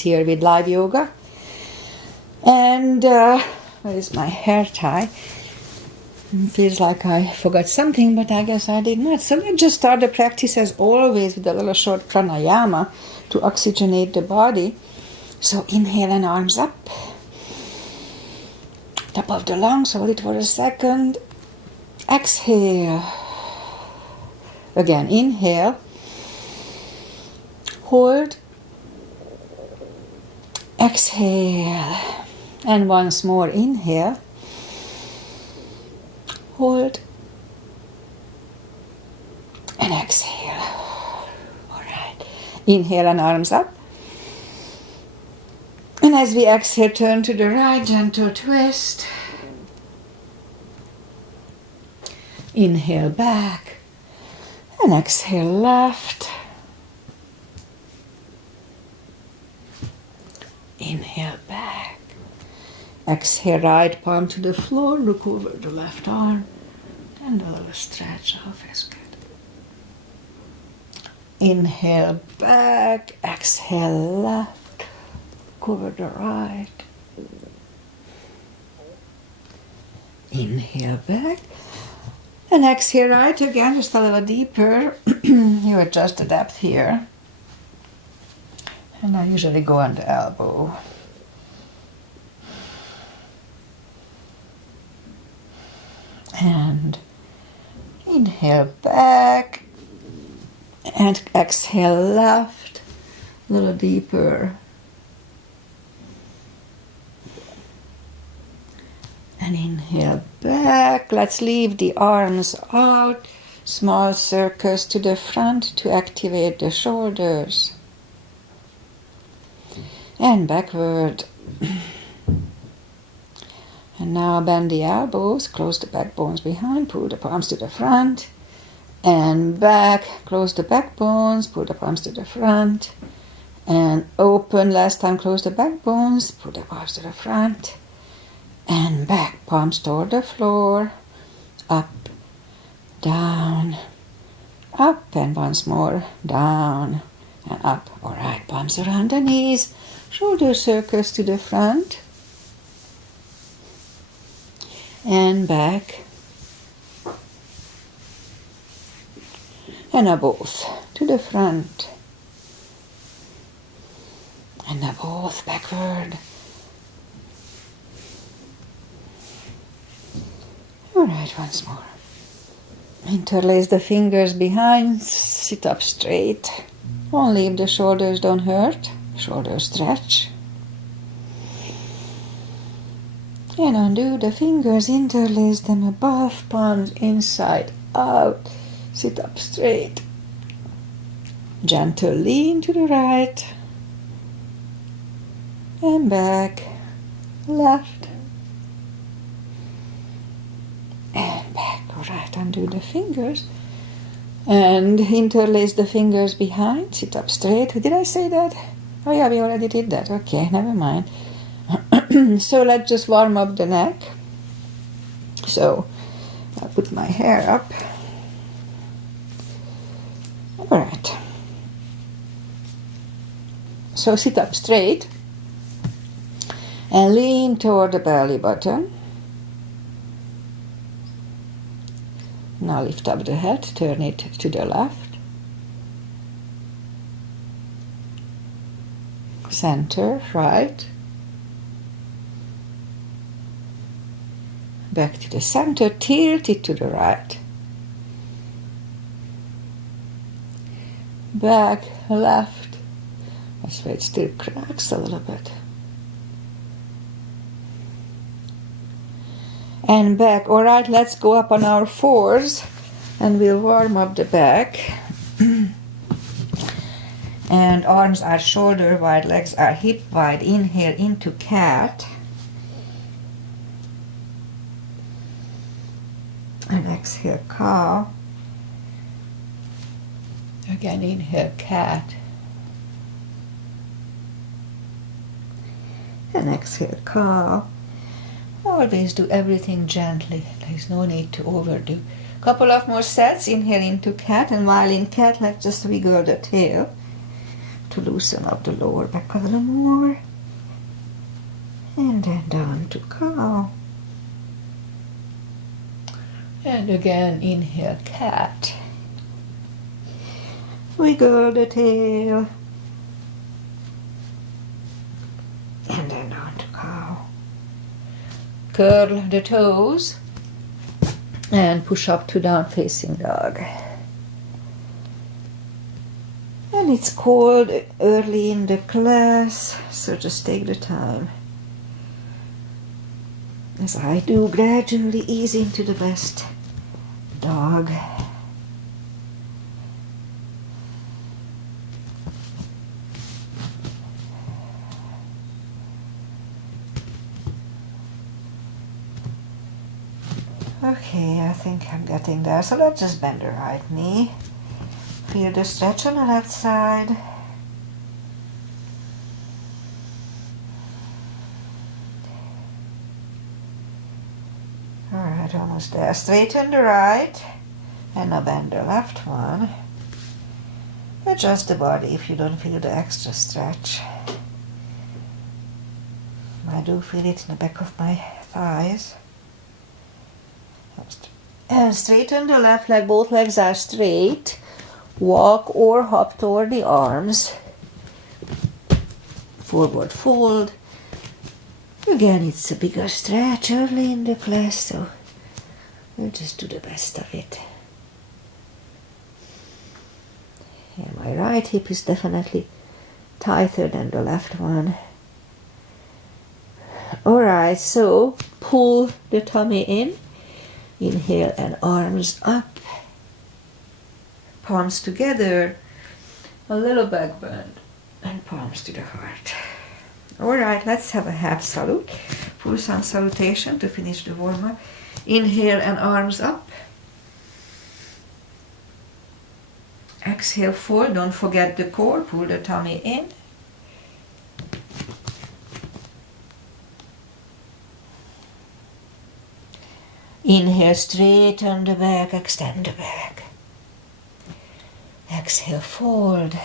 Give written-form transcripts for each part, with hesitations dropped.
here with live yoga. And where is my hair tie? It feels like I forgot something, but I guess I did not. So let's just start the practice as always with a little short pranayama to oxygenate the body. So inhale and arms up, top of the lungs, hold it for a second. Exhale. Again, inhale, hold, exhale, and once more inhale, hold, and exhale. All right, inhale and arms up. And as we exhale, turn to the right, gentle twist. Inhale back, and exhale left. Inhale back. Exhale right palm to the floor, look over the left arm, and a little stretch off is good. Inhale back, exhale left, look over the right. Inhale back, and exhale right again, just a little deeper. You adjust the depth here. And I usually go on the elbow. And inhale back. And exhale left. A little deeper. And inhale back. Let's leave the arms out. Small circles to the front to activate the shoulders. And backward. And now bend the elbows, close the backbones behind, pull the palms to the front, and back, close the backbones, pull the palms to the front, and open, last time close the backbones, pull the palms to the front, and back, palms toward the floor, up, down, up, and once more, down, and up. All right, palms around the knees, shoulder circles to the front and back, and now both to the front and now both backward. All right, once more. Interlace the fingers behind, sit up straight, only if the shoulders don't hurt. Shoulder stretch. And undo the fingers, interlace them above, palms inside out. Sit up straight. Gentle lean to the right. And back. Left. And back. All right, undo the fingers. And interlace the fingers behind. Sit up straight. Did I say that? Oh yeah, we already did that. Okay, never mind. So let's just warm up the neck. So I'll put my hair up. All right. So sit up straight and lean toward the belly button. Now lift up the head, turn it to the left. Center, right. Back to the center, tilt it to the right. Back, left. That's why it still cracks a little bit. And back. All right, let's go up on our fours and we'll warm up the back. And arms are shoulder wide, legs are hip wide. Inhale into cat. And exhale cow. Again, inhale cat. And exhale cow. Always do everything gently. There's no need to overdo. Couple of more sets. Inhale into cat, and while in cat, let's just wiggle the tail to loosen up the lower back a little more. And then down to cow. And again, inhale, cat. Wiggle the tail. And then down to cow. Curl the toes. And push up to down facing dog. And it's cold early in the class, so just take the time. As I do, gradually ease into the best dog. Okay, I think I'm getting there. So let's just bend the right knee. Feel the stretch on the left side. Alright, almost there. Straighten the right. And now bend the left one. Adjust the body if you don't feel the extra stretch. I do feel it in the back of my thighs. And straighten the left leg, both legs are straight. Walk or hop toward the arms. Forward fold. Again, it's a bigger stretch early in the class, so we'll just do the best of it. And my right hip is definitely tighter than the left one. Alright, so pull the tummy in. Inhale and arms up. Palms together. A little back bend. And palms to the heart. Alright, let's have a half salute. Full sun salutation to finish the warm-up. Inhale and arms up. Exhale, fold. Don't forget the core. Pull the tummy in. Inhale, straighten the back, extend the back. Exhale, fold.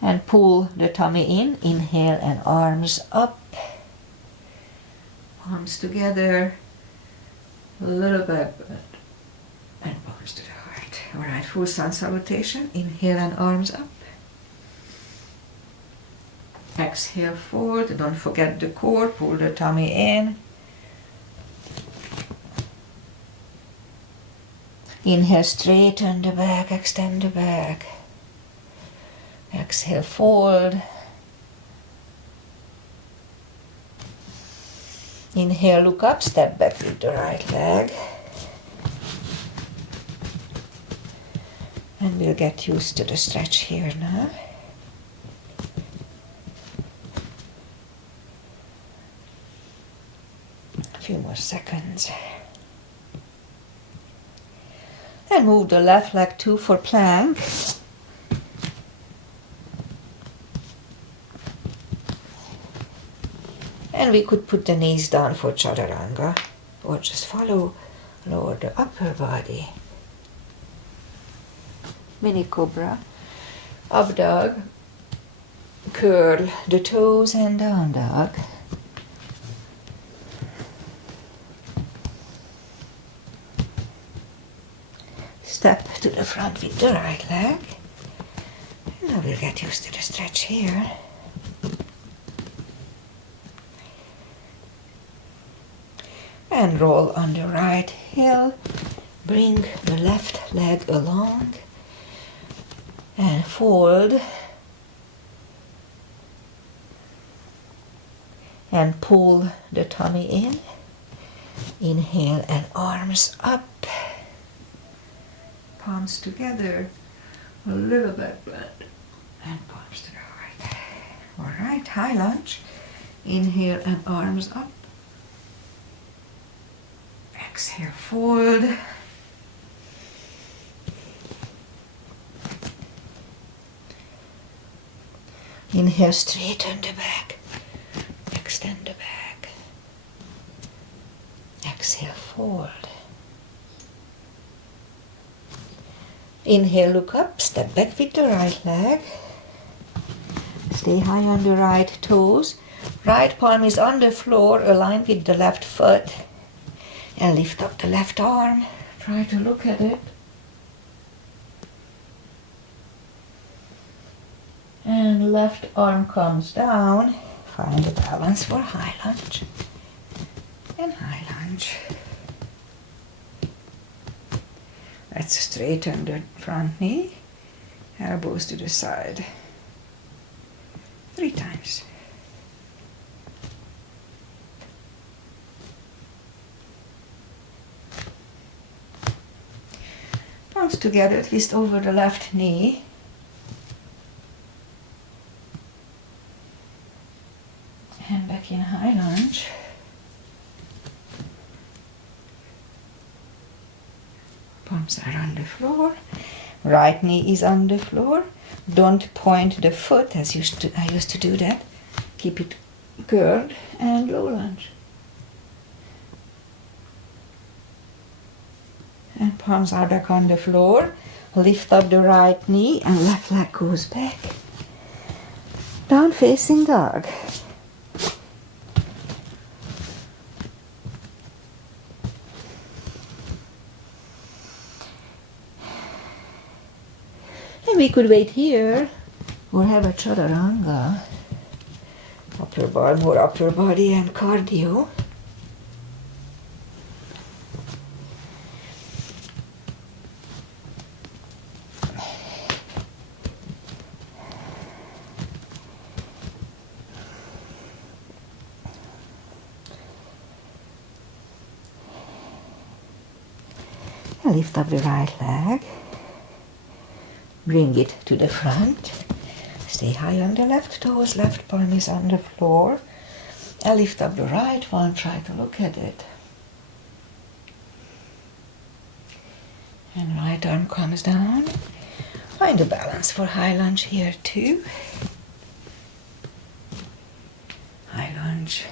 And pull the tummy in. Inhale and arms up. Palms together. A little back bend. And palms to the heart. Alright, full sun salutation. Inhale and arms up. Exhale, forward. Don't forget the core. Pull the tummy in. Inhale, straighten the back, extend the back. Exhale, fold. Inhale, look up, step back with the right leg. And we'll get used to the stretch here now. A few more seconds. And move the left leg too for plank. And we could put the knees down for chaturanga or just follow, lower the upper body. Mini cobra, up dog, curl the toes and down dog. Step to the front with the right leg. Now we'll get used to the stretch here. And roll on the right heel. Bring the left leg along. And fold. And pull the tummy in. Inhale and arms up. Palms together, a little back bend, and palms to the heart. Alright, high lunge. Inhale and arms up. Exhale, fold. Inhale, straighten the back. Extend the back. Exhale, fold. Inhale, look up, step back with the right leg. Stay high on the right toes. Right palm is on the floor, aligned with the left foot. And lift up the left arm. Try to look at it. And left arm comes down. Find the balance for high lunge. And high lunge. Let's straighten the front knee. Elbows to the side. 3 times. Palms together, twist over the left knee. And back in high lunge. Palms are on the floor. Right knee is on the floor. Don't point the foot as I used to do that. Keep it curled and low lunge. And palms are back on the floor. Lift up the right knee and left leg goes back. Down facing dog. And we could wait here or have a chaturanga. More upper body and cardio. And lift up the right leg. Bring it to the front. Stay high on the left toes, left palm is on the floor. And lift up the right one, try to look at it. And right arm comes down. Find a balance for high lunge here too. High lunge.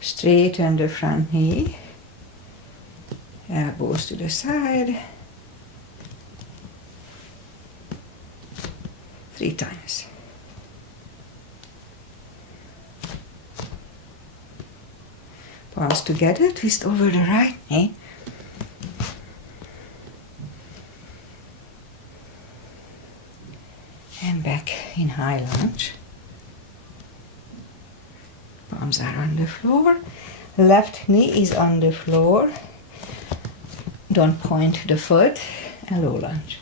Straighten the front knee. Elbows to the side. 3 times. Palms together, twist over the right knee. And back in high lunge. Palms are on the floor. Left knee is on the floor. Don't point the foot. And low lunge.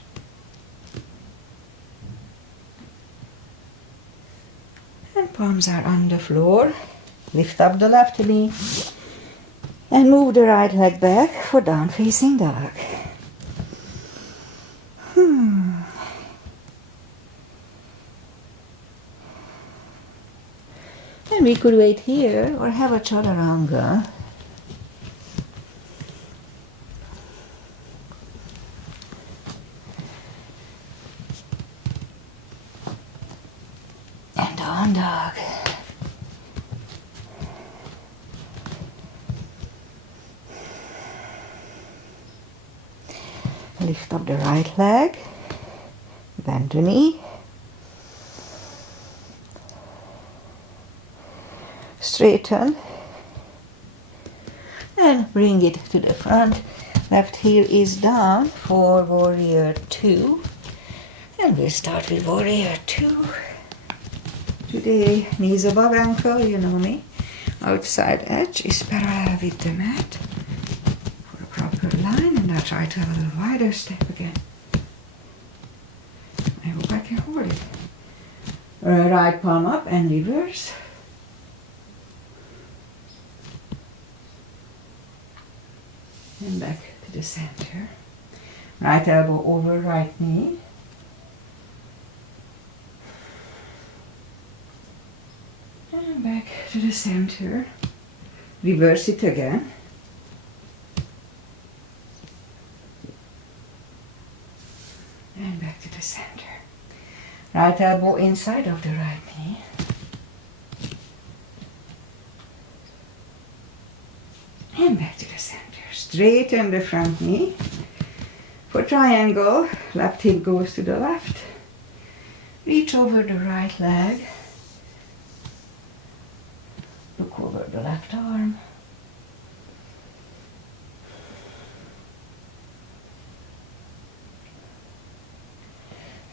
And palms are on the floor. Lift up the left knee. And move the right leg back for down facing dog. And we could wait here or have a chaturanga. And down dog. Lift up the right leg, bend the knee, straighten, and bring it to the front. Left heel is down for warrior 2, and we'll start with warrior 2. Today, knees above ankle, you know me. Outside edge is parallel with the mat. Proper line, and I'll try to have a little wider step again. I hope I can hold it. Right palm up and reverse. And back to the center. Right elbow over right knee. And back to the center. Reverse it again. And back to the center. Right elbow inside of the right knee. And back to the center. Straighten the front knee. For triangle, left hip goes to the left. Reach over the right leg. Look over the left arm.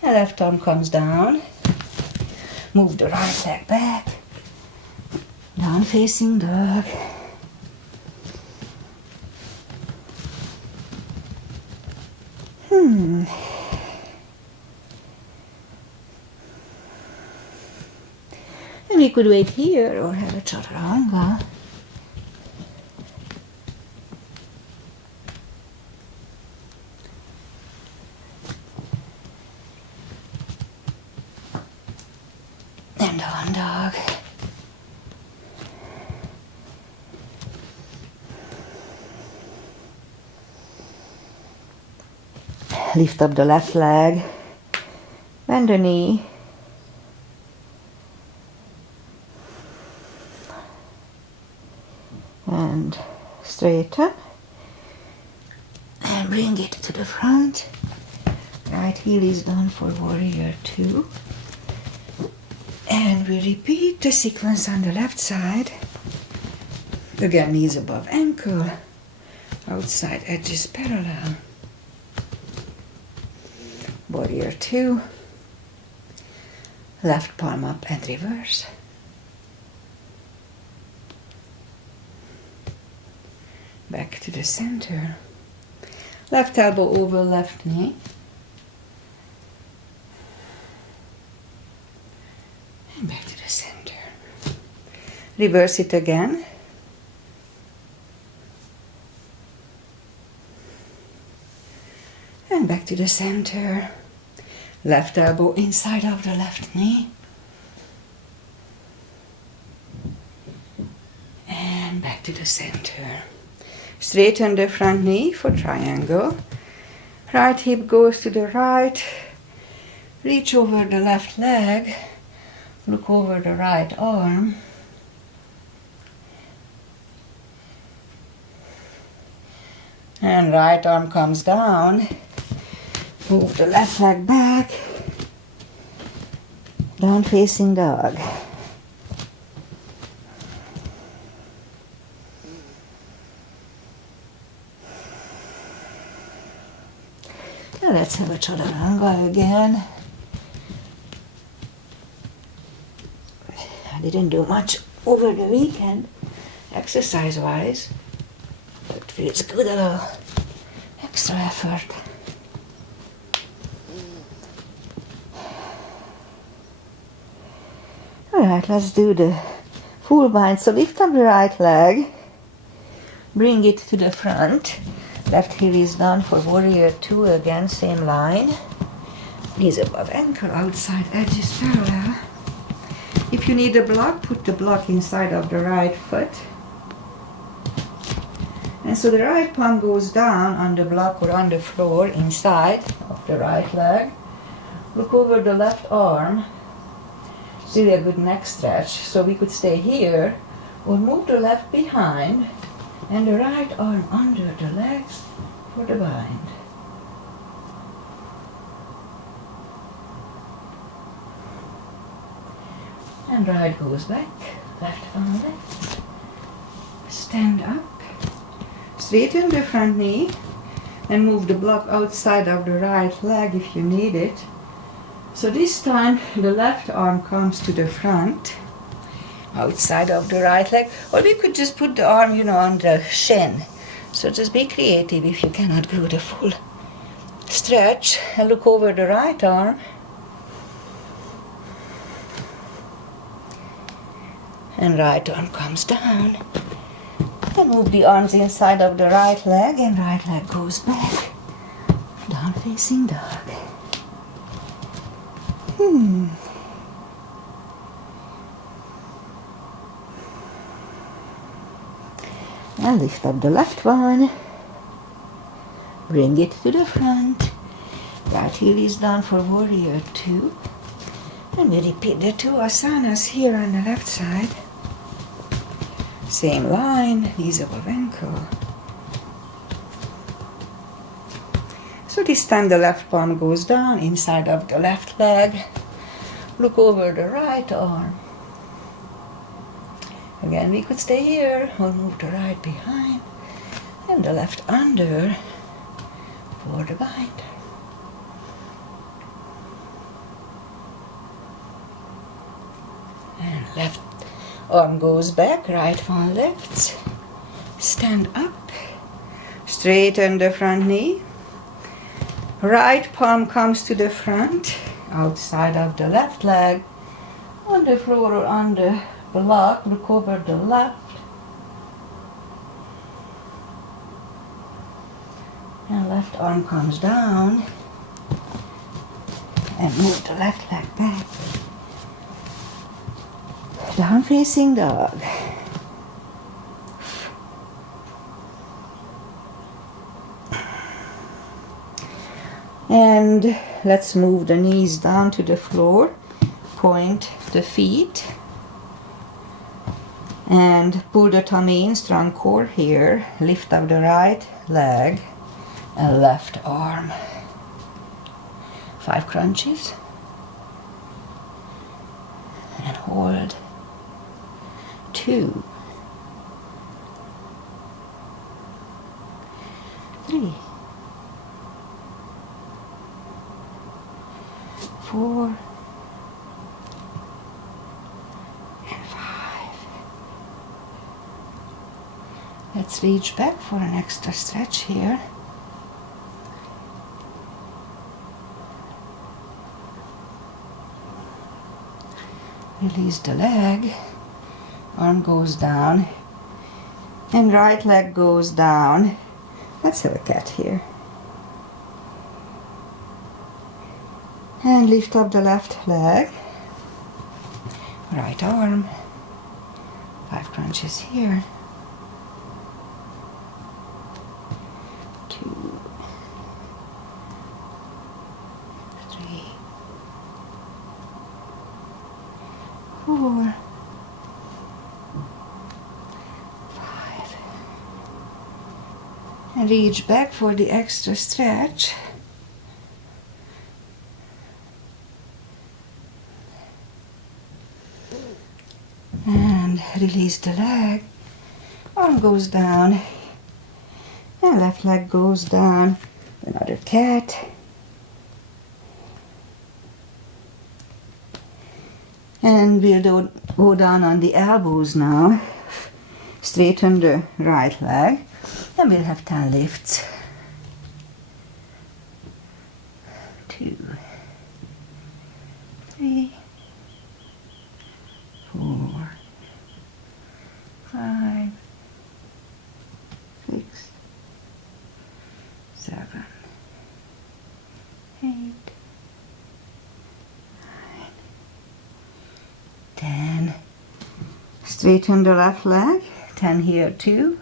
The left arm comes down. Move the right leg back. Down facing dog. And we could wait here or have a chaturanga. And down dog. Lift up the left leg, bend the knee, and straighten, and bring it to the front. Right heel is done for warrior 2. And we repeat the sequence on the left side. Again, knees above ankle, outside edges parallel. Warrior 2, left palm up and reverse. Back to the center. Left elbow over left knee. And back to the center. Reverse it again. And back to the center. Left elbow inside of the left knee. And back to the center. Straighten the front knee for triangle. Right hip goes to the right. Reach over the left leg. Look over the right arm. And right arm comes down. Move the left leg back. Down facing dog. Now let's have a chaturanga again. I didn't do much over the weekend, exercise-wise, but it feels good, a little extra effort. Alright, let's do the full bind. So lift up the right leg, bring it to the front. Left heel is done for warrior 2 again, same line. Knees above ankle, outside edges parallel. If you need a block, put the block inside of the right foot. And so the right palm goes down on the block or on the floor inside of the right leg. Look over the left arm. It's really a good neck stretch. So we could stay here or move the left behind and the right arm under the legs for the bind. And right goes back, left on left. Stand up, straighten the front knee, and move the block outside of the right leg if you need it. So this time the left arm comes to the front, outside of the right leg, or we could just put the arm, on the shin. So just be creative if you cannot do the full stretch, and look over the right arm. And right arm comes down. And move the arms inside of the right leg, and right leg goes back. Down facing dog. And lift up the left one. Bring it to the front. Right heel is down for warrior 2. And we repeat the 2 asanas here on the left side. Same line, knees above ankle. So this time the left palm goes down inside of the left leg. Look over the right arm. Again, we could stay here or move the right behind and the left under for the bind. And left arm goes back, right one lifts. Stand up, straighten the front knee. Right palm comes to the front, outside of the left leg, on the floor or on the block. Look over the left. And left arm comes down. And move the left leg back. Down facing dog. And let's move the knees down to the floor. Point the feet. And pull the tummy in, strong core here. Lift up the right leg and left arm. 5 crunches. And hold. 2, 3, 4, and 5. Let's reach back for an extra stretch here. Release the leg. Arm goes down and right leg goes down. Let's have a cat here. And lift up the left leg. Right arm. 5 crunches here. 2, 3, 4, 5. And reach back for the extra stretch. And release the leg. Arm goes down. And left leg goes down. Another cat. And we'll go down on the elbows now. Straighten the right leg. And we'll have 10 lifts. 2, 3, 4, 5, 6, 7, 8, 9, 10. Straighten the left leg. 10 here too.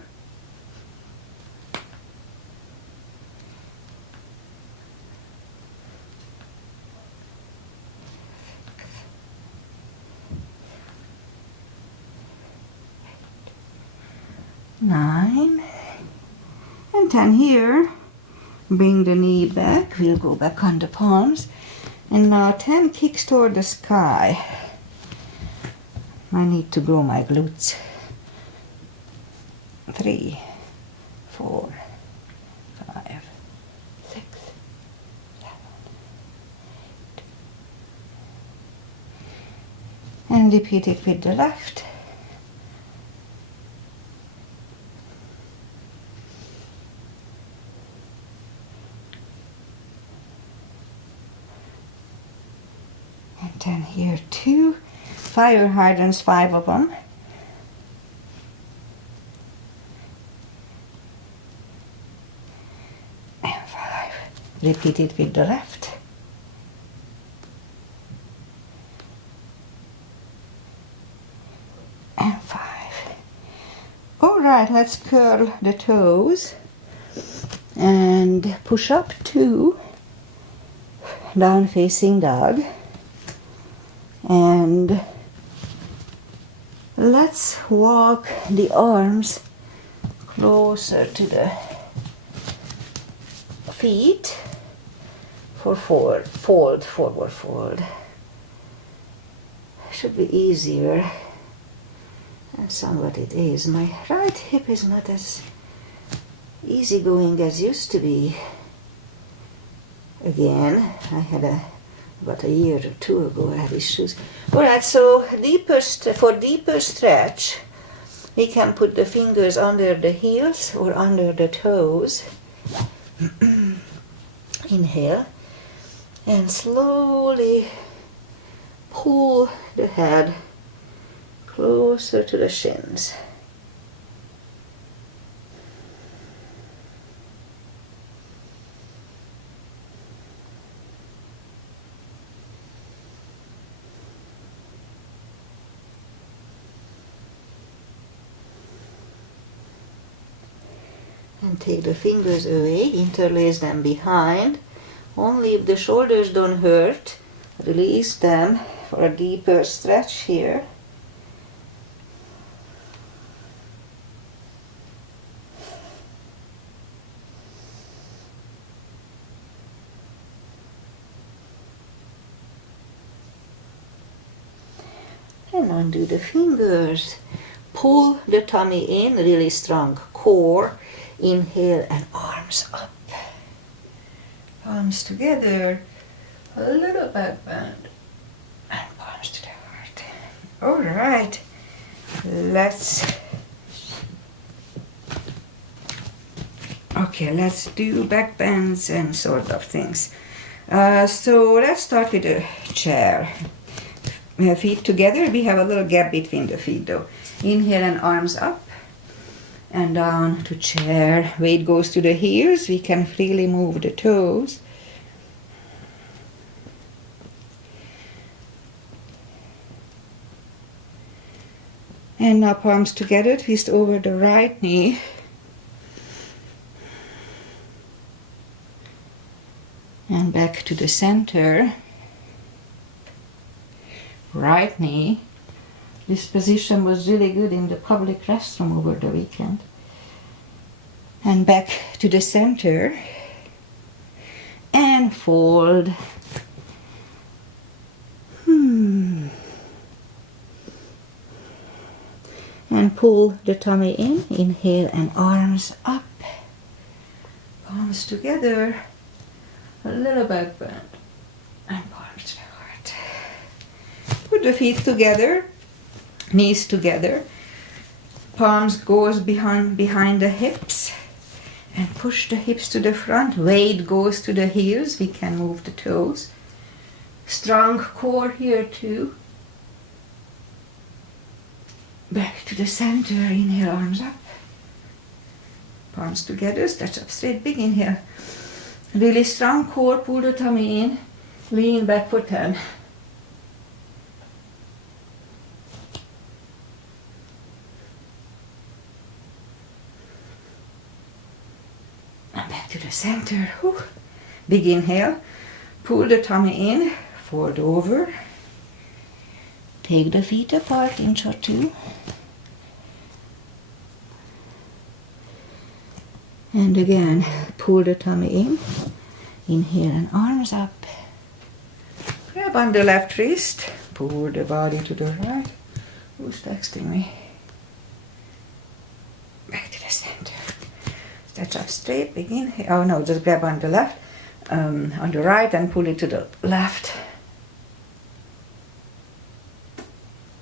Nine and 10 here. Bring the knee back. We'll go back on the palms. And now 10 kicks toward the sky. I need to grow my glutes. 3, 4, 5, 6, 7, 8. And repeat it with the left. And 10 here too. Fire hydrants, 5 of them. And 5. Repeat it with the left. And 5. All right, let's curl the toes and push up 2. Down facing dog. And let's walk the arms closer to the feet. for forward fold. Should be easier. And somewhat it is. My right hip is not as easygoing as used to be. Again, I had about a year or two ago I had issues. Alright, so for deeper stretch, we can put the fingers under the heels or under the toes. Inhale and slowly pull the head closer to the shins. And take the fingers away, interlace them behind. Only if the shoulders don't hurt, release them for a deeper stretch here. And undo the fingers. Pull the tummy in, really strong core. Inhale and arms up. Palms together, a little back bend, and palms to the heart. All right, let's do back bends and sort of things. So let's start with the chair. Feet together. We have a little gap between the feet though. Inhale and arms up and down to chair. Weight goes to the heels. We can freely move the toes. And now palms together, twist over the right knee. And back to the center. Right knee. This position was really good in the public restroom over the weekend. And back to the center. And fold. And pull the tummy in. Inhale and arms up. Palms together. A little back bend. And palms to the heart. Put the feet together. Knees together, palms goes behind the hips and push the hips to the front. Weight goes to the heels. We can move the toes. Strong core here too. Back to the center. Inhale, arms up. Palms together, stretch up straight, big inhale. Really strong core, pull the tummy in. Lean back for 10. To the center. Whew. Big inhale. Pull the tummy in. Fold over. Take the feet apart, inch or two. And again, pull the tummy in. Inhale and arms up. Grab on the left wrist. Pull the body to the right. Who's texting me? Back to the center. Stretch up straight, big inhale. Oh no, just grab on the left, on the right and pull it to the left.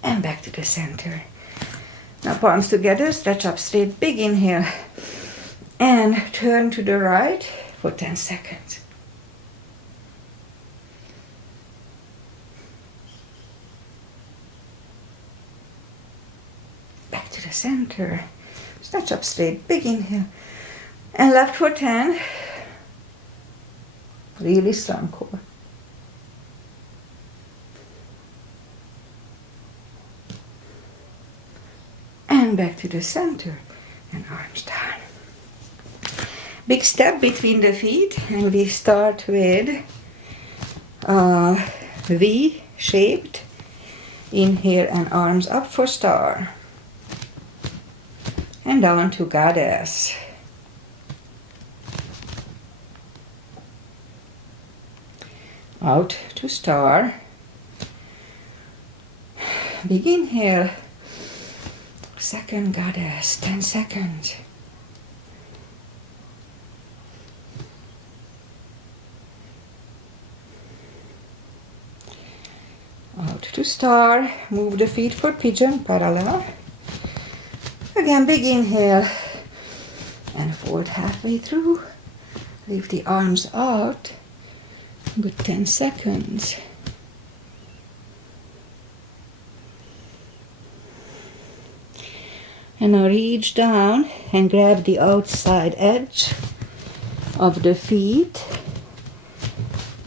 And back to the center. Now palms together, stretch up straight, big inhale. And turn to the right for 10 seconds. Back to the center. Stretch up straight, big inhale. And left for 10. Really strong core. And back to the center. And arms down. Big step between the feet. And we start with V-shaped. Inhale and arms up for star. And down to goddess. Out to star. Big inhale. Second goddess, 10 seconds. Out to star. Move the feet for pigeon, parallel. Again, big inhale. And forward halfway through. Leave the arms out. Good 10 seconds. And now reach down and grab the outside edge of the feet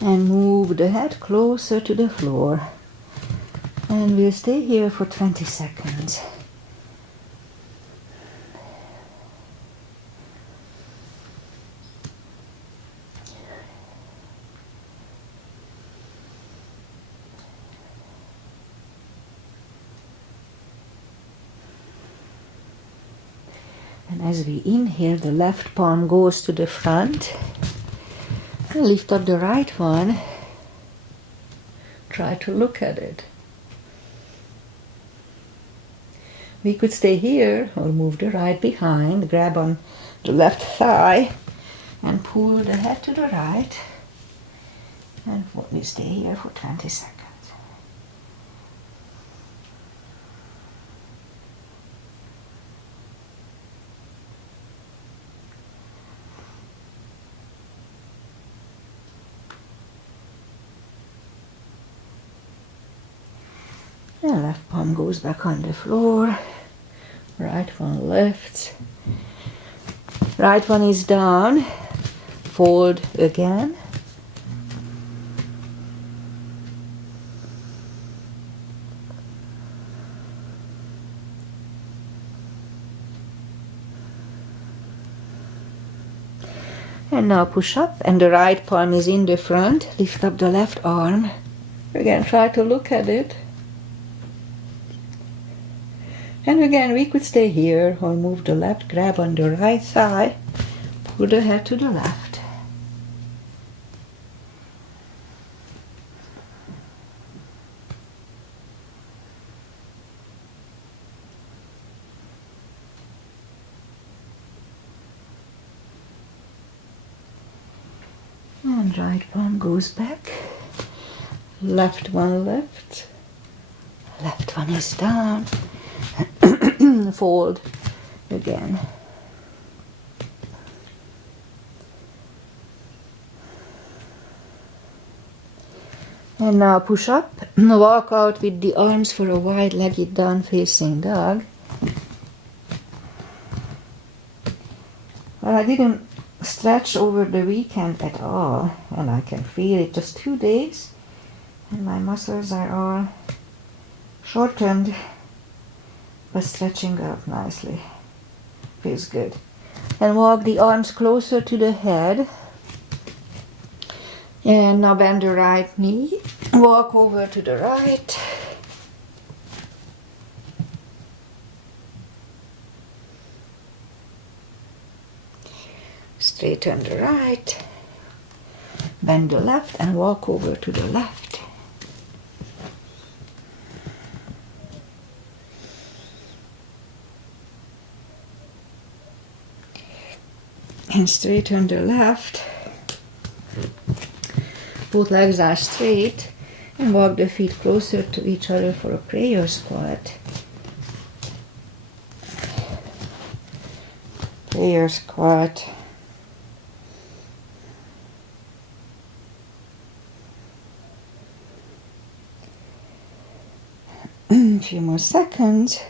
and move the head closer to the floor. And we'll stay here for 20 seconds. And as we inhale, the left palm goes to the front. And lift up the right one. Try to look at it. We could stay here or move the right behind, grab on the left thigh and pull the head to the right. And we stay here for 20 seconds. And left palm goes back on the floor. Right one lifts. Right one is down. Fold again. And now push up, and the right palm is in the front. Lift up the left arm. Again, try to look at it. And again, we could stay here or move the left, grab on the right thigh, pull the head to the left. And right palm goes back, left one left, left one is down. Fold again. And now push up. Walk out with the arms for a wide-legged down-facing dog. Well, I didn't stretch over the weekend at all, and I can feel it. Just 2 days, and my muscles are all shortened, but stretching up nicely. Feels good. And walk the arms closer to the head. And now bend the right knee. Walk over to the right. Straighten the right. Bend the left and walk over to the left. And straighten the left. Both legs are straight, and walk the feet closer to each other for a prayer squat. Prayer squat. A few more seconds.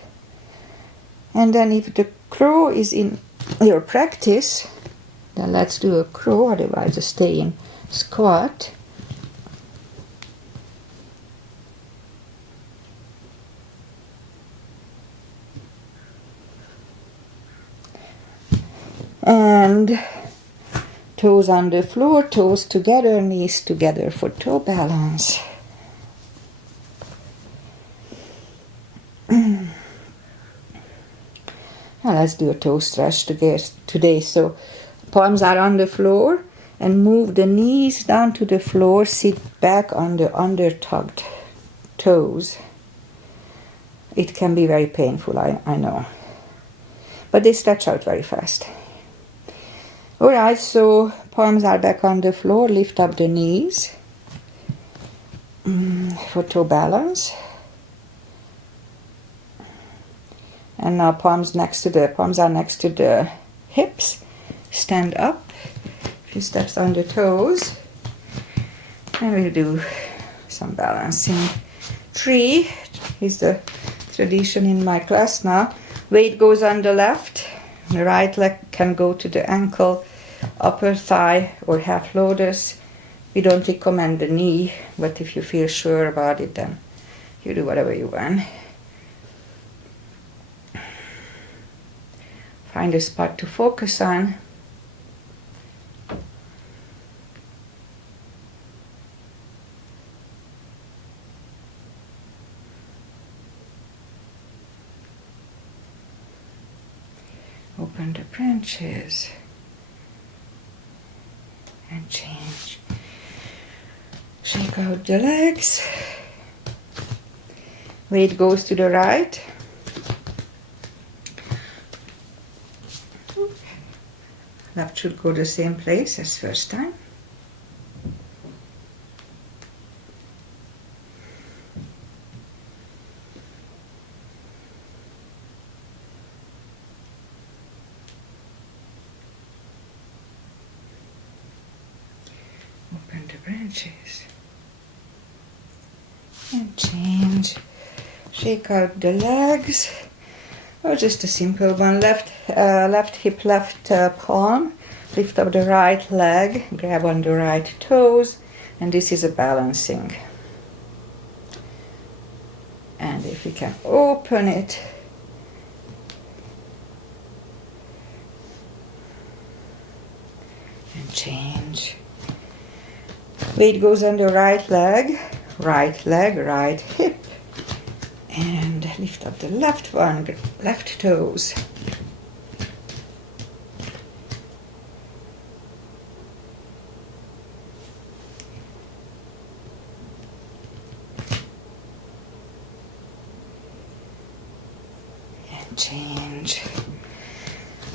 And then if the crow is in your practice, then let's do a crow, otherwise just stay in squat. And toes on the floor, toes together, knees together for toe balance. Now let's do a toe stretch today. So palms are on the floor and move the knees down to the floor. Sit back on the under-tucked toes. It can be very painful, I know. But they stretch out very fast. Alright, so palms are back on the floor. Lift up the knees for toe balance. And now palms are next to the hips. Stand up. A few steps on the toes. And we'll do some balancing. 3 is the tradition in my class now. Weight goes on the left. The right leg can go to the ankle, upper thigh, or half lotus. We don't recommend the knee, but if you feel sure about it, then you do whatever you want. Find a spot to focus on. Open the branches and change. Shake out the legs. Weight goes to the right. Left should go the same place as first time. Open the branches and change. Shake out the legs, or just a simple one. Left hip, left palm. Lift up the right leg, grab on the right toes, and this is a balancing. And if we can open it, and change. Weight goes on the right leg, right hip, and lift up the left one, left toes. And change.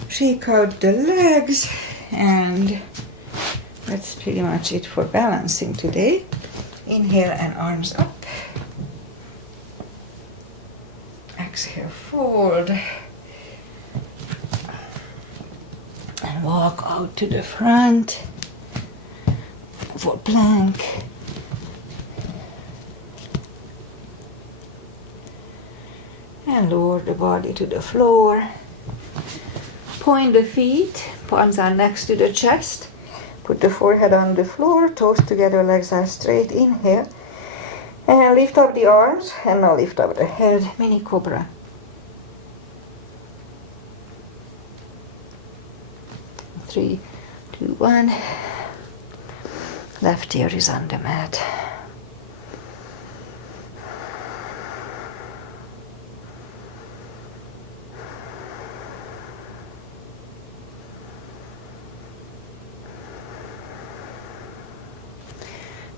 Shake out the legs, and that's pretty much it for balancing today. Inhale and arms up. Exhale, fold. And walk out to the front for plank. And lower the body to the floor. Point the feet, palms are next to the chest. Put the forehead on the floor, toes together, legs are straight. Inhale. And lift up the arms, and now lift up the head, mini cobra. Three, two, one. Left ear is on the mat.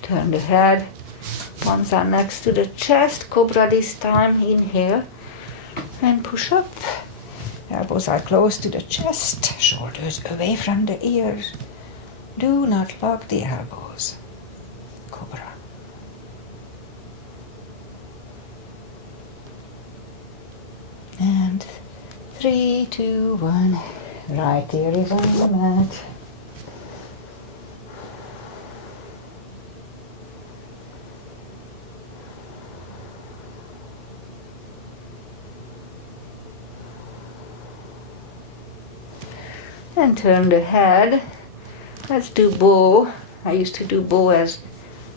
Turn the head. Palms are next to the chest. Cobra this time. Inhale and push up. Elbows are close to the chest. Shoulders away from the ears. Do not lock the elbows. Cobra. And 3, 2, 1. Right ear is on the mat. And turn the head. Let's do bow. I used to do bow as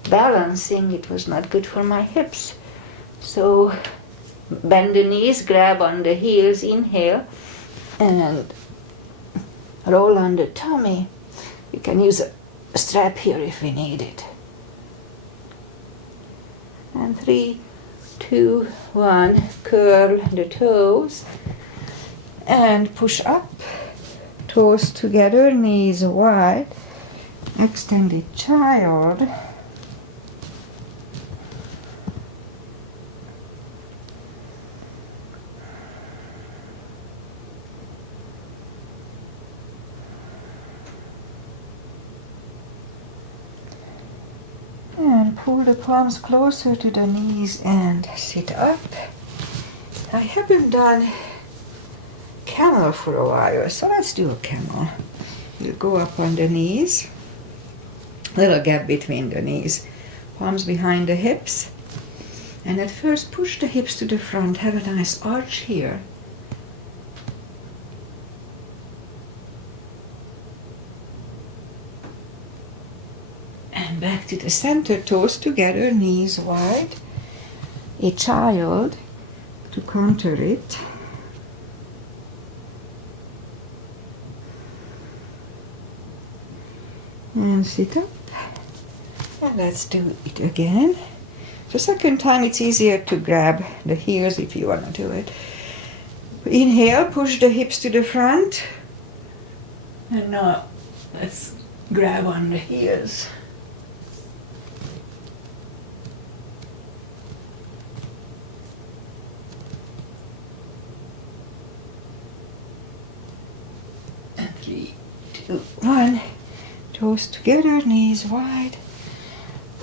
balancing. It was not good for my hips. So bend the knees, grab on the heels, inhale, and roll on the tummy. You can use a strap here if we need it. And 3, 2, 1, curl the toes and push up. Toes together, knees wide, Extended child. And pull the palms closer to the knees and sit up. I haven't done camel for a while, so let's do a camel. You go up on the knees, little gap between the knees, palms behind the hips, and at first push the hips to the front, have a nice arch here. And back to the center, toes together, knees wide. A child to counter it. And sit up. And let's do it again. The second time it's easier to grab the heels if you want to do it. Inhale, push the hips to the front. And now let's grab on the heels. And 3, 2, 1. Toes together, knees wide.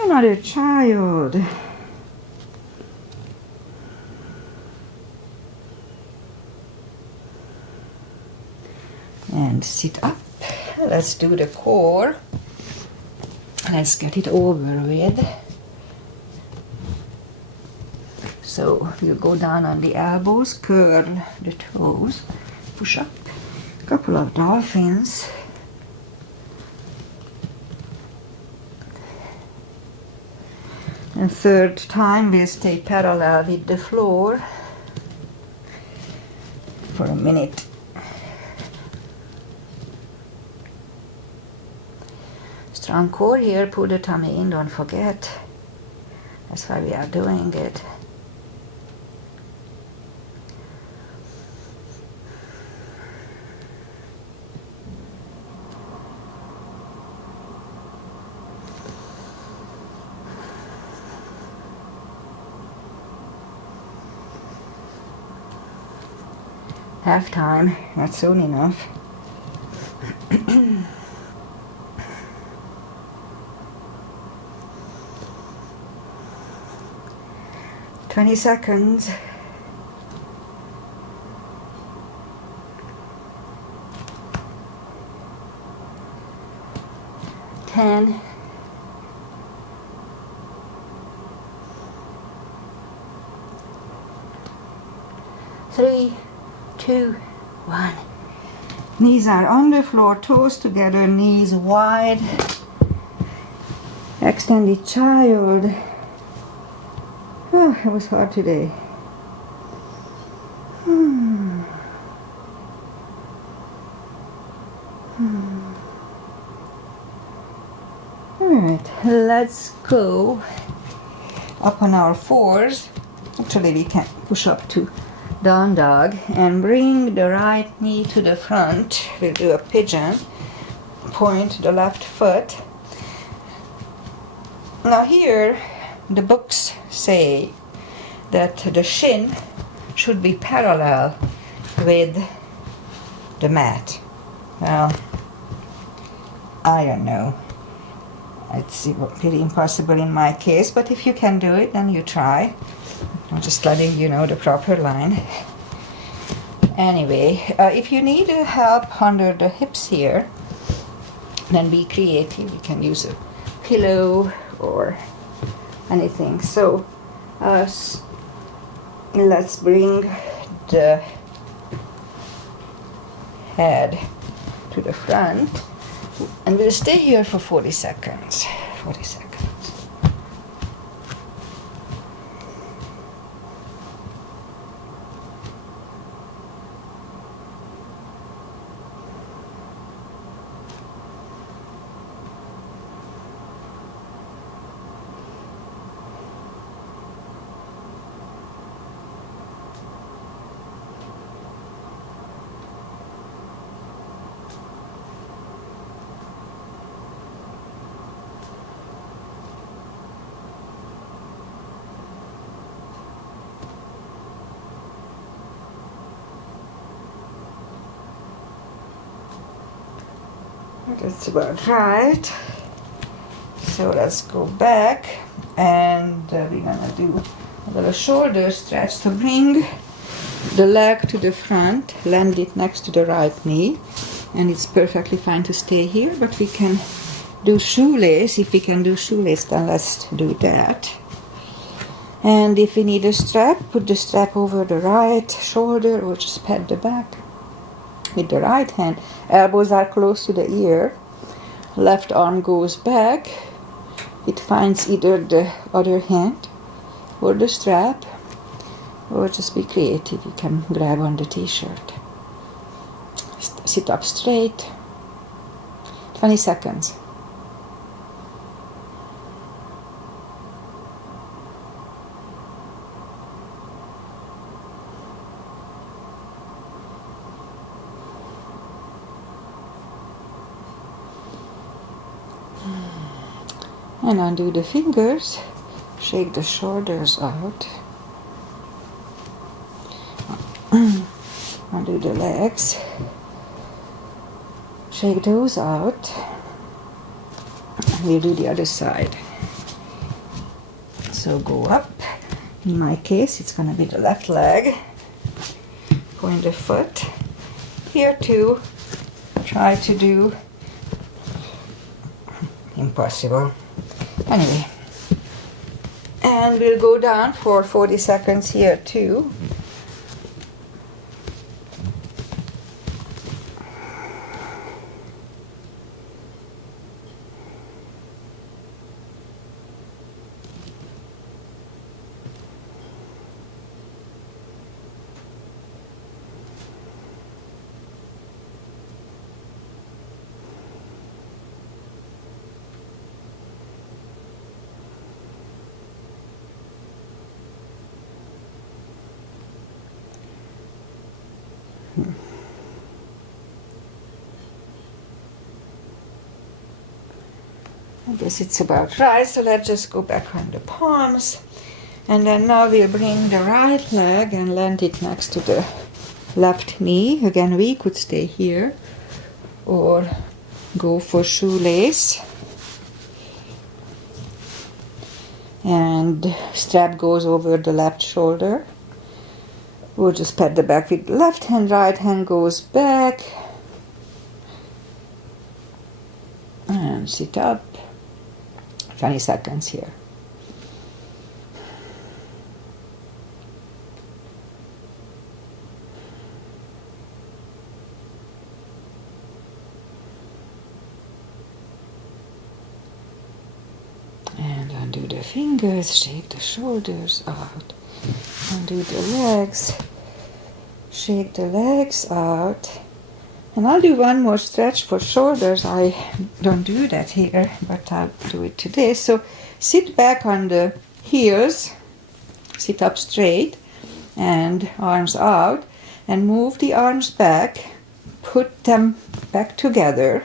Another child. And sit up. Let's do the core. Let's get it over with. So you go down on the elbows, curl the toes, push up. Couple of dolphins. And third time we'll stay parallel with the floor for a minute. Strong core here, pull the tummy in, don't forget. That's why we are doing it. Half time, not soon enough. 20 seconds. Ten. 3, 2, 1. Knees are on the floor, toes together, knees wide. Extended child. Oh, it was hard today. Alright, let's go up on our fours. Actually, we can push up to down dog and bring the right knee to the front. We'll do a pigeon. Point the left foot. Now here, the books say that the shin should be parallel with the mat. Well, I don't know. It's pretty impossible in my case, but if you can do it, then you try. I'm just letting you know the proper line. Anyway, if you need help under the hips here, then be creative. You can use a pillow or anything. So let's bring the head to the front, and we'll stay here for 40 seconds. 40 seconds. That's about right. So let's go back, and we're gonna do a little shoulder stretch to bring the leg to the front, land it next to the right knee, and it's perfectly fine to stay here, but we can do shoelace. If we can do shoelace, then let's do that. And if we need a strap, put the strap over the right shoulder or just pat the back with the right hand. Elbows are close to the ear. Left arm goes back. It finds either the other hand or the strap, or just be creative. You can grab on the t-shirt. Sit up straight. 20 seconds. And undo the fingers, shake the shoulders out, undo the legs, shake those out, and we'll do the other side. So go up, in my case it's going to be the left leg, point the foot, here too, try to do, impossible. Anyway, and we'll go down for 40 seconds here too. I guess it's about right, so let's just go back on the palms. And then now we'll bring the right leg and land it next to the left knee. Again, we could stay here or go for shoelace. And strap goes over the left shoulder. We'll just pat the back with the left hand, right hand goes back. And sit up. 20 seconds here. And undo the fingers, shake the shoulders out. Undo the legs, shake the legs out. And I'll do one more stretch for shoulders. I don't do that here, but I'll do it today. So sit back on the heels, sit up straight, and arms out, and move the arms back, put them back together,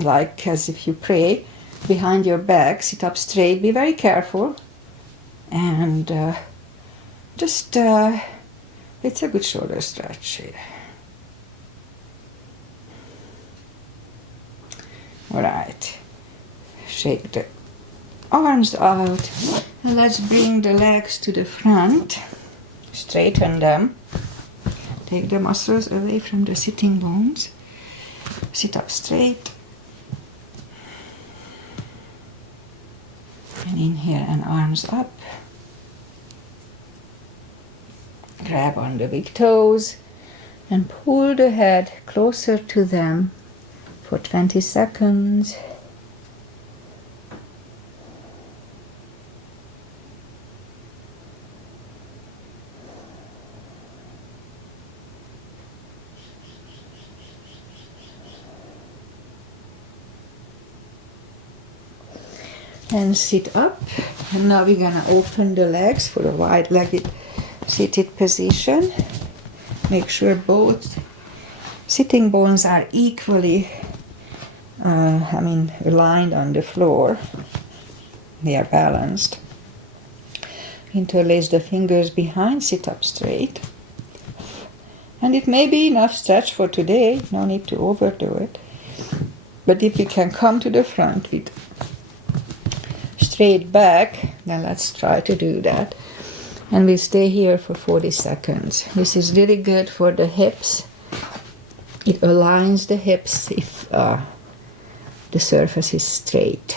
like as if you pray, behind your back, sit up straight, be very careful, and it's a good shoulder stretch here. Alright, shake the arms out, and let's bring the legs to the front, straighten them, take the muscles away from the sitting bones, sit up straight, and inhale and arms up, grab on the big toes, and pull the head closer to them for 20 seconds. And sit up, and now we're gonna open the legs for a wide-legged seated position. Make sure both sitting bones are equally aligned on the floor. They are balanced. Interlace the fingers behind, sit up straight. And it may be enough stretch for today, no need to overdo it. But if we can come to the front with straight back, then let's try to do that. And we stay here for 40 seconds. This is really good for the hips. It aligns the hips if the surface is straight.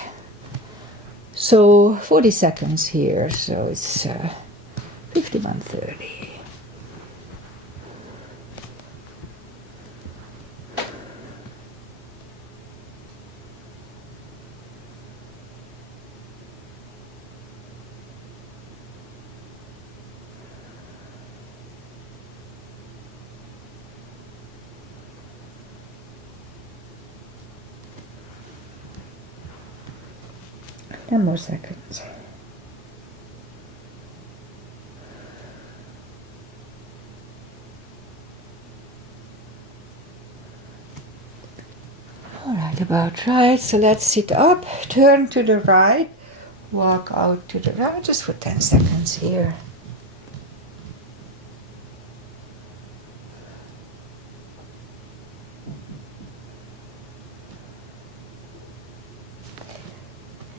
So 40 seconds here, so it's 51:30. Ten more seconds. All right, about right. So let's sit up, turn to the right, walk out to the right, just for 10 seconds here.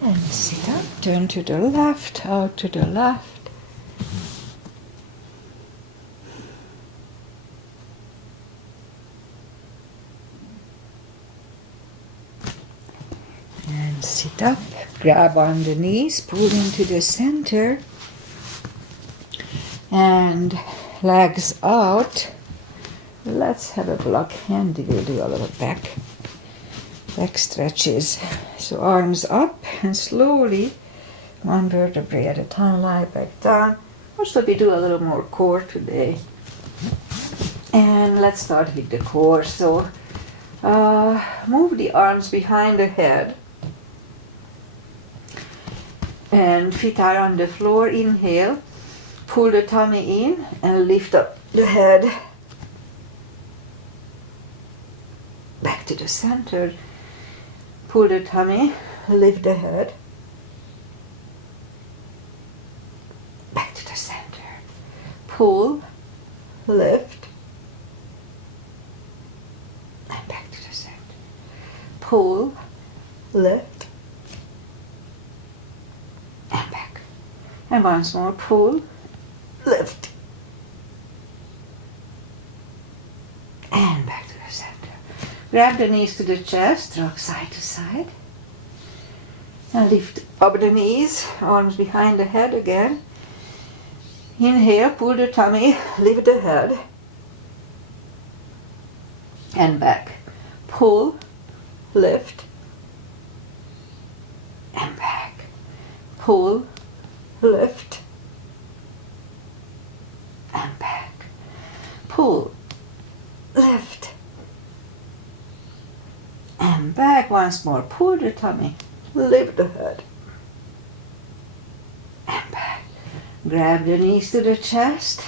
And sit up, turn to the left, out to the left. And sit up, grab on the knees, pull into the center. And legs out. Let's have a block handy. We'll do a little back stretches. So arms up and slowly, one vertebrae at a time, lie back down. Also we do a little more core today. And let's start with the core. So move the arms behind the head. And feet are on the floor. Inhale. Pull the tummy in and lift up the head. Back to the center. Pull the tummy, lift the head. Back to the center. Pull, lift, and back to the center. Pull, lift, and back. And once more, pull, lift, and back to the center. Grab the knees to the chest, rock side to side. And lift up the knees, arms behind the head again. Inhale, pull the tummy, lift the head. And back. Pull, lift, and back. Pull, lift, and back. Pull, lift, and back. Once more. Pull the tummy, lift the head, and back. Grab the knees to the chest,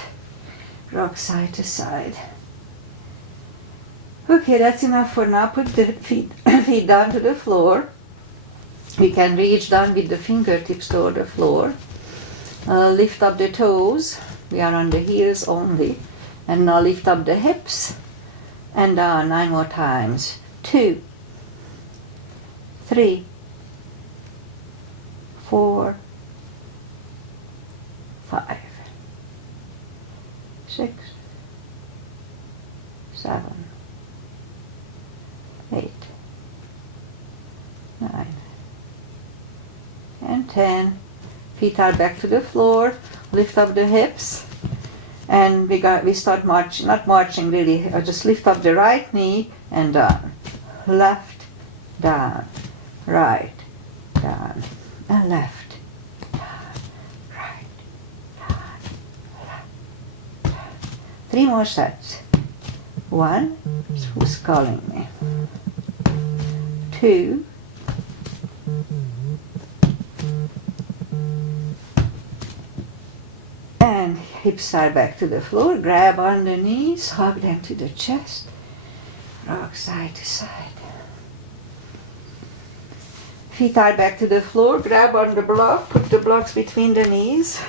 rock side to side. Okay, that's enough for now. Put the feet down to the floor. We can reach down with the fingertips toward the floor. Lift up the toes. We are on the heels only. And now lift up the hips and down 9 more times. 2, 3, 4, 5, 6, 7, 8, 9, and 10. Feet are back to the floor. Lift up the hips. And we start marching, not marching really, just lift up the right knee and down. Left, down, right, down, and left, down, right, down, left, down. 3 more sets. 1, who's calling me? 2, 3, and hips are back to the floor. Grab on the knees, hug them to the chest, rock side to side. Feet are back to the floor. Grab on the block, put the blocks between the knees.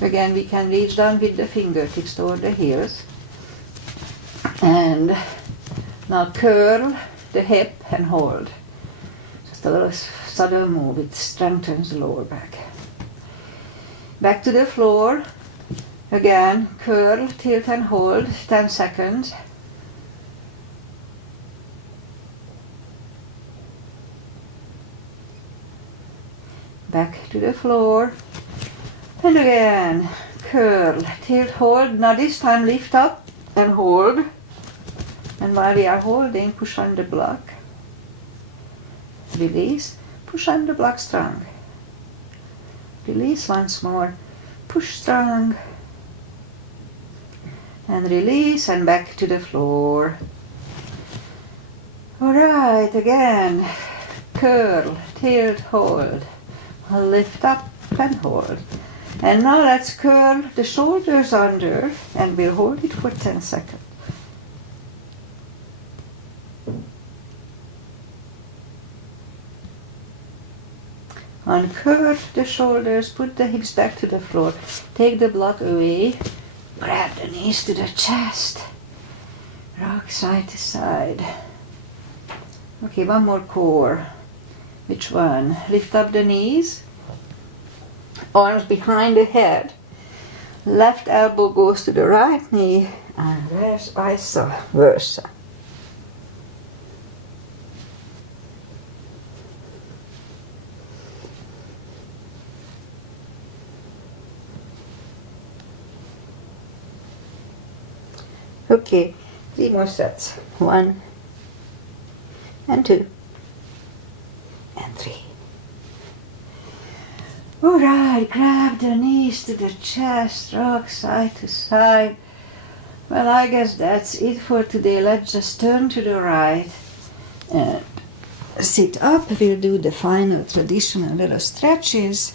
Again, we can reach down with the fingertips toward the heels. And now curl the hip and hold. Just a little sudden move, it strengthens the lower back. Back to the floor. Again, curl, tilt and hold, 10 seconds. Back to the floor. And again, curl, tilt, hold. Now this time lift up and hold. And while we are holding, push on the block. Release, push on the block strong. Release once more, push strong. And release and back to the floor. Alright, again, curl, tilt, hold. Lift up and hold. And now let's curl the shoulders under and we'll hold it for 10 seconds. Uncurve the shoulders, put the hips back to the floor, take the block away, grab the knees to the chest, rock side to side. Okay, one more core. Which one? Lift up the knees, arms behind the head, left elbow goes to the right knee, and vice versa. Okay, 3 more sets. 1 and 2 and 3. Alright, grab the knees to the chest, rock side to side. Well, I guess that's it for today. Let's just turn to the right and sit up. We'll do the final traditional little stretches.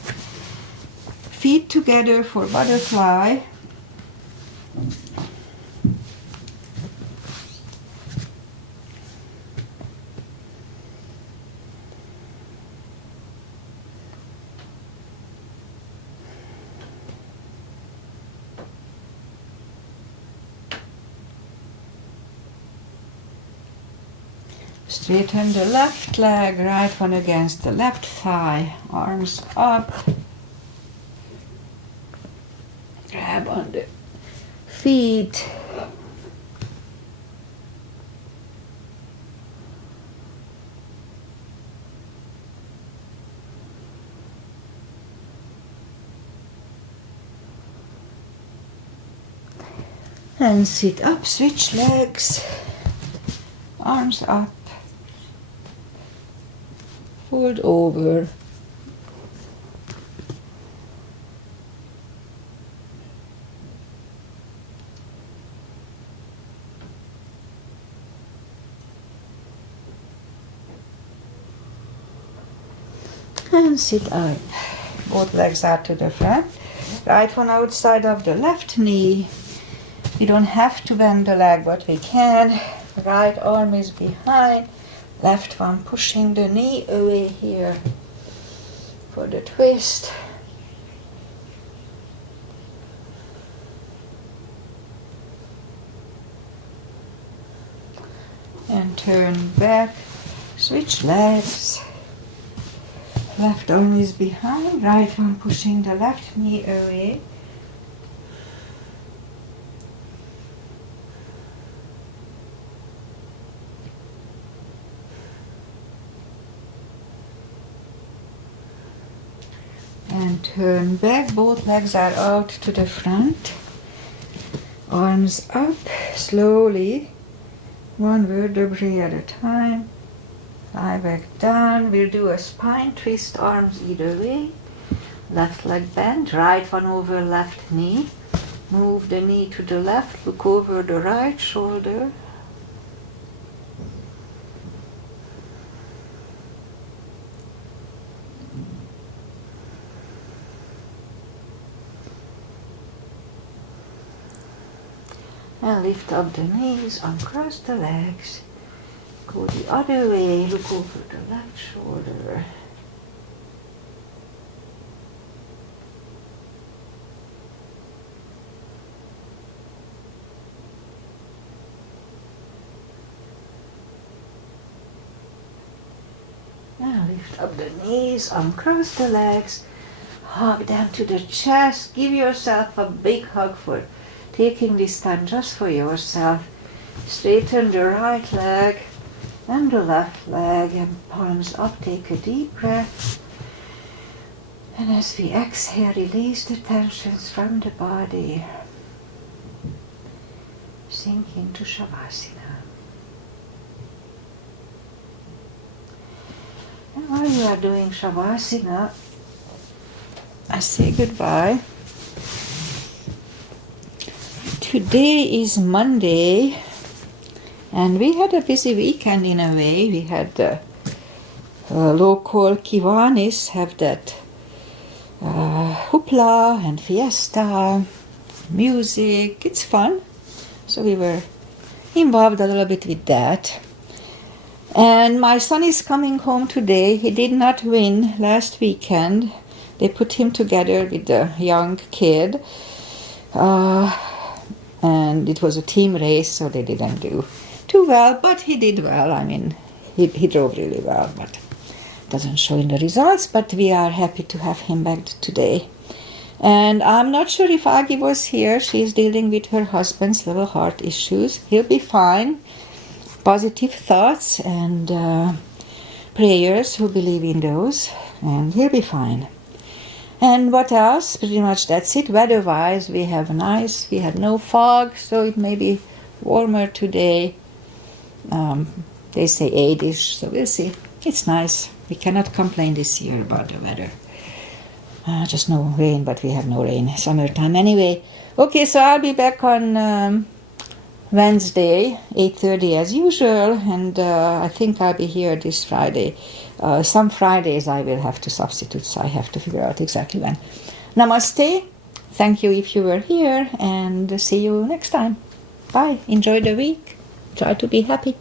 Feet together for butterfly. Straighten the left leg, right one against the left thigh, arms up. Grab on the feet. And sit up, switch legs, arms up. Fold over. And sit up. Both legs out to the front. Right one outside of the left knee. We don't have to bend the leg, but we can. Right arm is behind. Left one pushing the knee away here for the twist. And turn back, switch legs. Left arm is behind, right one pushing the left knee away. And turn back, both legs are out to the front. Arms up, slowly, one vertebrae at a time. Lie back down. We'll do a spine twist, arms either way. Left leg bent, right one over left knee. Move the knee to the left, look over the right shoulder. And lift up the knees, uncross the legs. Go the other way, look over the left shoulder. Lift up the knees, uncross the legs, hug them to the chest. Give yourself a big hug for taking this time just for yourself. Straighten the right leg and the left leg and palms up. Take a deep breath. And as we exhale, release the tensions from the body. Sink into Shavasana. And while you are doing Shavasana, I say goodbye. Today is Monday, and we had a busy weekend in a way. We had the local Kiwanis have that hoopla and fiesta, music. It's fun. So we were involved a little bit with that. And my son is coming home today. He did not win last weekend. They put him together with a young kid. And it was a team race, so they didn't do too well. But he did well. I mean, he drove really well, but doesn't show in the results. But we are happy to have him back today. And I'm not sure if Agi was here. She's dealing with her husband's little heart issues. He'll be fine. Positive thoughts and prayers, who believe in those, and he'll be fine. And what else? Pretty much that's it. Weather-wise, we had no fog, so it may be warmer today. They say 8-ish, so we'll see. It's nice. We cannot complain this year about the weather. Just no rain, but we have no rain. Summertime anyway. Okay, so I'll be back on Wednesday, 8:30 as usual, and I think I'll be here this Friday. Some Fridays I will have to substitute, so I have to figure out exactly when. Namaste. Thank you if you were here, and see you next time. Bye. Enjoy the week. Try to be happy.